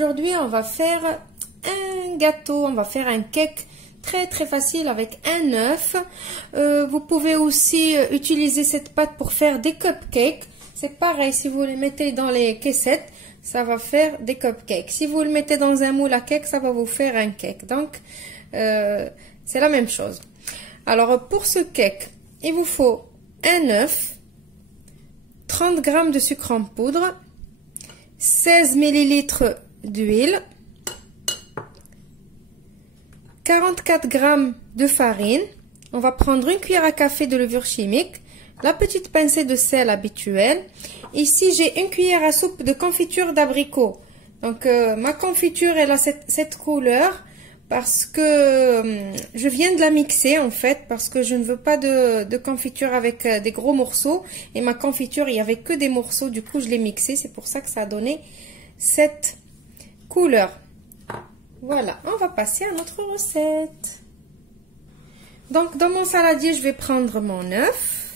aujourd'hui on va faire un gâteau, on va faire un cake très facile avec un œuf. Vous pouvez aussi utiliser cette pâte pour faire des cupcakes. C'est pareil, si vous les mettez dans les caissettes, ça va faire des cupcakes. Si vous le mettez dans un moule à cake, ça va vous faire un cake. Donc, c'est la même chose. Alors, pour ce cake, il vous faut un œuf, 30 g de sucre en poudre, 16 ml d'huile, 44 g de farine. On va prendre une cuillère à café de levure chimique, la petite pincée de sel habituelle. Ici, j'ai une cuillère à soupe de confiture d'abricot. Donc, ma confiture, elle a cette couleur parce que je viens de la mixer en fait, parce que je ne veux pas de confiture avec des gros morceaux. Et ma confiture, il n'y avait que des morceaux, du coup, je l'ai mixée. C'est pour ça que ça a donné cette couleur. Voilà, on va passer à notre recette. Donc, dans mon saladier, je vais prendre mon œuf.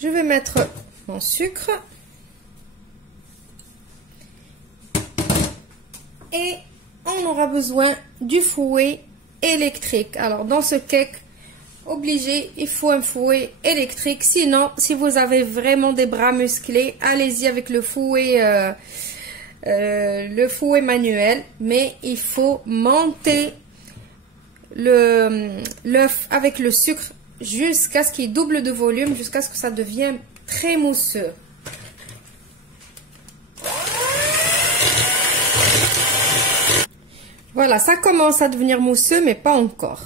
Je vais mettre mon sucre. Et on aura besoin du fouet électrique. Alors, dans ce cake, obligé, il faut un fouet électrique. Sinon, si vous avez vraiment des bras musclés, allez-y avec le fouet manuel. Mais il faut monter l'œuf avec le sucre jusqu'à ce qu'il double de volume, jusqu'à ce que ça devienne très mousseux. Voilà, ça commence à devenir mousseux, mais pas encore.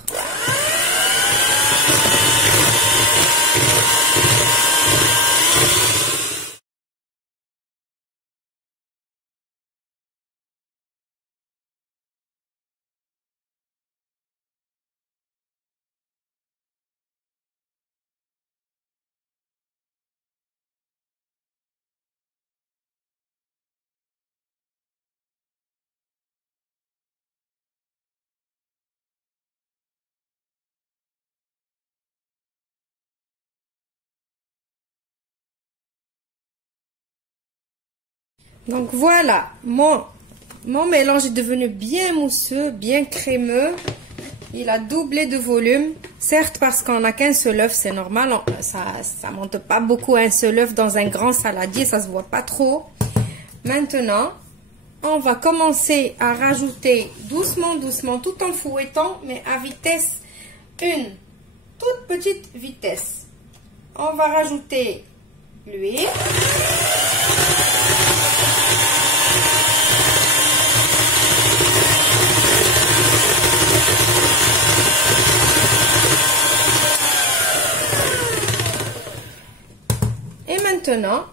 Donc voilà, mon mélange est devenu bien mousseux, bien crémeux. Il a doublé de volume. Certes, parce qu'on n'a qu'un seul œuf, c'est normal. Ça monte pas beaucoup un seul œuf dans un grand saladier, ça se voit pas trop. Maintenant, on va commencer à rajouter doucement, tout en fouettant, mais à vitesse une toute petite vitesse. On va rajouter l'huile. Et maintenant,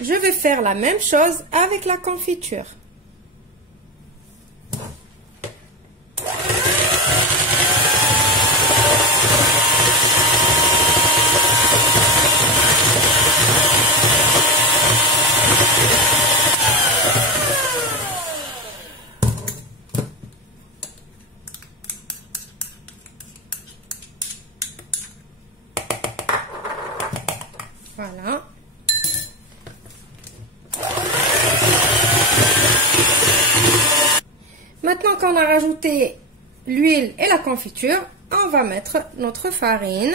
je vais faire la même chose avec la confiture. Voilà. Maintenant qu'on a rajouté l'huile et la confiture, on va mettre notre farine.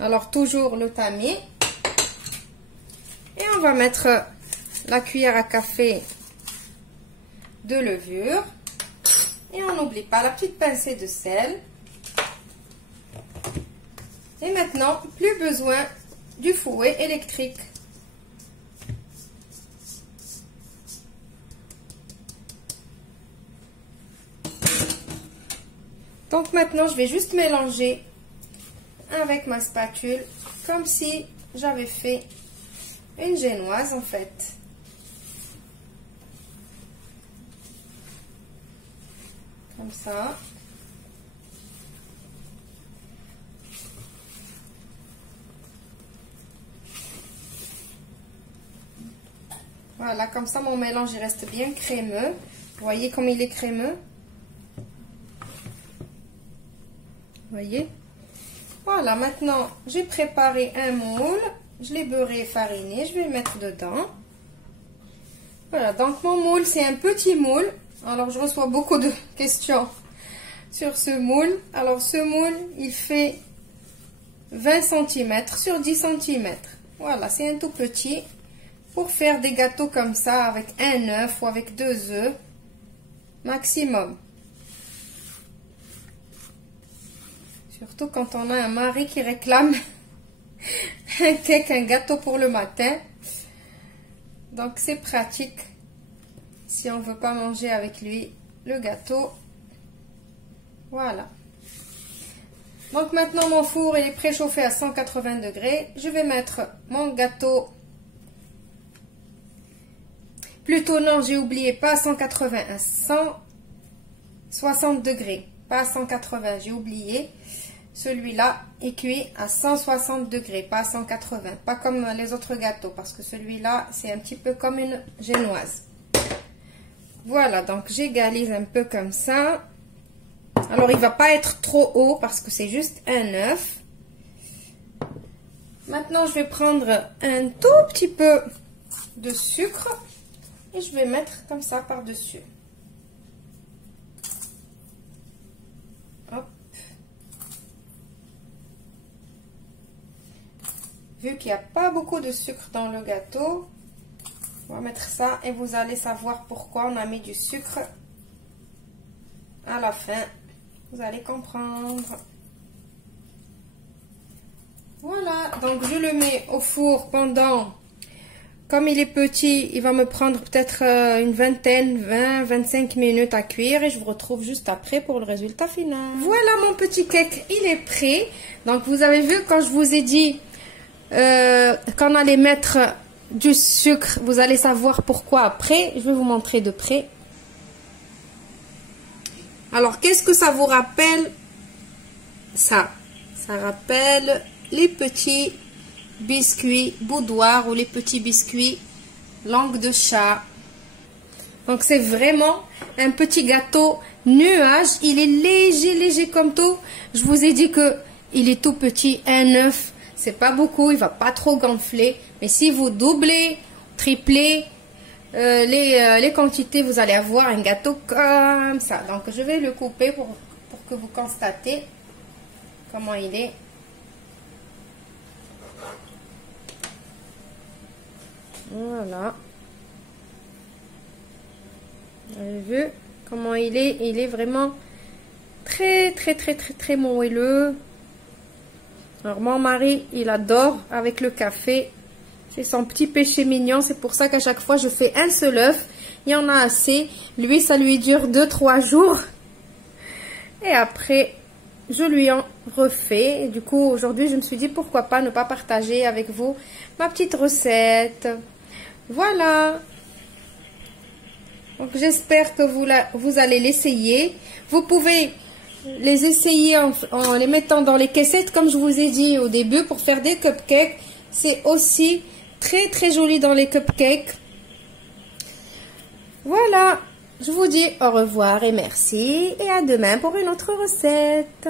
Alors toujours le tamis. Et on va mettre la cuillère à café de levure. Et on n'oublie pas la petite pincée de sel. Et maintenant, plus besoin du fouet électrique. Donc maintenant, je vais juste mélanger avec ma spatule, comme si j'avais fait une génoise en fait. Comme ça. Voilà, comme ça mon mélange il reste bien crémeux. Vous voyez comme il est crémeux? Vous voyez? Voilà, maintenant j'ai préparé un moule. Je l'ai beurré et fariné. Je vais le mettre dedans. Voilà, donc mon moule, c'est un petit moule. Alors, je reçois beaucoup de questions sur ce moule. Alors, ce moule, il fait 20 cm sur 10 cm. Voilà, c'est un tout petit. Pour faire des gâteaux comme ça, avec un œuf ou avec 2 œufs, maximum. Surtout quand on a un mari qui réclame un cake, un gâteau pour le matin. Donc c'est pratique si on ne veut pas manger avec lui le gâteau. Voilà. Donc maintenant mon four est préchauffé à 180 degrés. Je vais mettre mon gâteau. Plutôt non, j'ai oublié, pas à 180, à 160 degrés. Pas à 180, j'ai oublié. Celui-là est cuit à 160 degrés, pas à 180. Pas comme les autres gâteaux, parce que celui-là, c'est un petit peu comme une génoise. Voilà, donc j'égalise un peu comme ça. Alors, il ne va pas être trop haut, parce que c'est juste un œuf. Maintenant, je vais prendre un tout petit peu de sucre. Et je vais mettre comme ça par-dessus. Hop. Vu qu'il n'y a pas beaucoup de sucre dans le gâteau, on va mettre ça et vous allez savoir pourquoi on a mis du sucre à la fin. Vous allez comprendre. Voilà, donc je le mets au four pendant, comme il est petit, il va me prendre peut-être une vingtaine, 20-25 minutes à cuire et je vous retrouve juste après pour le résultat final. Voilà, mon petit cake, il est prêt. Donc vous avez vu quand je vous ai dit qu'on allait mettre du sucre, vous allez savoir pourquoi après. Je vais vous montrer de près. Alors, qu'est-ce que ça vous rappelle? Ça rappelle les petits biscuits boudoir ou les petits biscuits langue de chat. Donc, c'est vraiment un petit gâteau nuage. Il est léger comme tout. Je vous ai dit que il est tout petit, un œuf. C'est pas beaucoup, il va pas trop gonfler. Mais si vous doublez, triplez les quantités, vous allez avoir un gâteau comme ça. Donc je vais le couper pour que vous constatez comment il est. Voilà. Vous avez vu comment il est? Il est vraiment très moelleux. Alors mon mari, il adore avec le café. C'est son petit péché mignon. C'est pour ça qu'à chaque fois, je fais un seul œuf. Il y en a assez. Lui, ça lui dure 2-3 jours. Et après, je lui en refais. Et du coup, aujourd'hui, je me suis dit, pourquoi pas ne pas partager avec vous ma petite recette. Voilà. Donc, j'espère que vous allez l'essayer. Vous pouvez les essayer en les mettant dans les caissettes, comme je vous ai dit au début, pour faire des cupcakes. C'est aussi très joli dans les cupcakes. Voilà, je vous dis au revoir et merci, et à demain pour une autre recette.